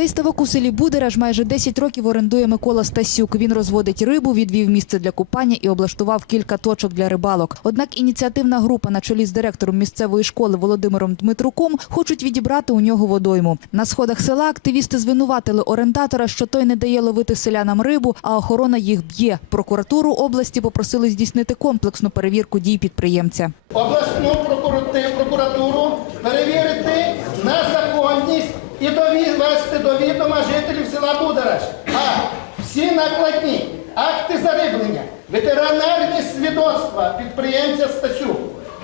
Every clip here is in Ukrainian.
Цей ставок у селі Будераж майже 10 років орендує Микола Стасюк. Він розводить рибу, відвів місце для купання і облаштував кілька точок для рибалок. Однак ініціативна група на чолі з директором місцевої школи Володимиром Дмитруком хочуть відібрати у нього водойму. На сходах села активісти звинуватили орендатора, що той не дає ловити селянам рибу, а охорона їх б'є. Прокуратуру області попросили здійснити комплексну перевірку дій підприємця. обласну прокуратуру перевірити на законність і довести до відома жителів села Будараш. А всі накладні акти зариблення, ветеринарні свідоцтва підприємця Стасюк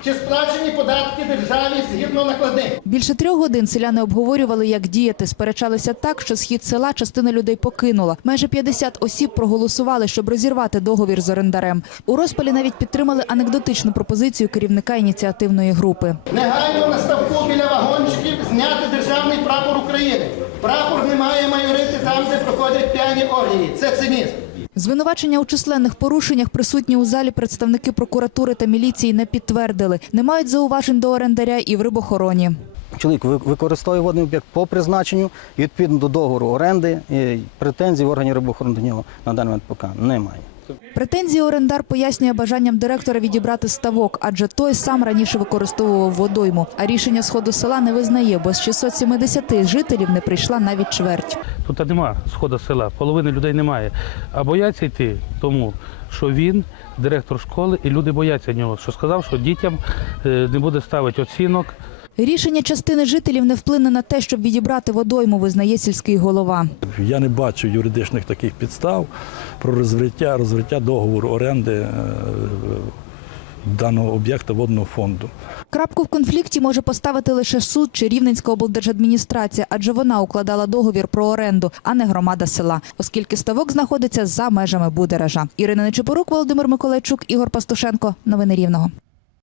чи сплачені податки державі згідно накладних. Більше трьох годин селяни обговорювали, як діяти. Сперечалися так, що схід села частина людей покинула. Майже 50 осіб проголосували, щоб розірвати договір з орендарем. У розпалі навіть підтримали анекдотичну пропозицію керівника ініціативної групи. Негайно на ставку там, де проходять п'яні оргії. Це цинізм. Звинувачення у численних порушеннях присутні у залі представники прокуратури та міліції не підтвердили. Не мають зауважень до орендаря і в рибохороні. Чоловік використовує водний об'єкт по призначенню і відповідно до договору оренди претензій в органів рибохорони до нього на даний момент поки немає. Претензії орендар пояснює бажанням директора відібрати ставок, адже той сам раніше використовував водойму. А рішення сходу села не визнає, бо з 670 жителів не прийшла навіть чверть. Тут нема сходу села, половини людей немає. А бояться йти тому, що він директор школи, і люди бояться нього. Що сказав, що дітям е, не буде ставити оцінок. Рішення частини жителів не вплине на те, щоб відібрати водойму, визнає сільський голова. Я не бачу юридичних таких підстав про розвиття, розвиття договору оренди е, даного об'єкта водного фонду. Крапку в конфлікті може поставити лише суд чи Рівненська облдержадміністрація, адже вона укладала договір про оренду, а не громада села, оскільки ставок знаходиться за межами Будеража. Ірина Нечипорук, Володимир Миколайчук, Ігор Пастушенко. Новини Рівного.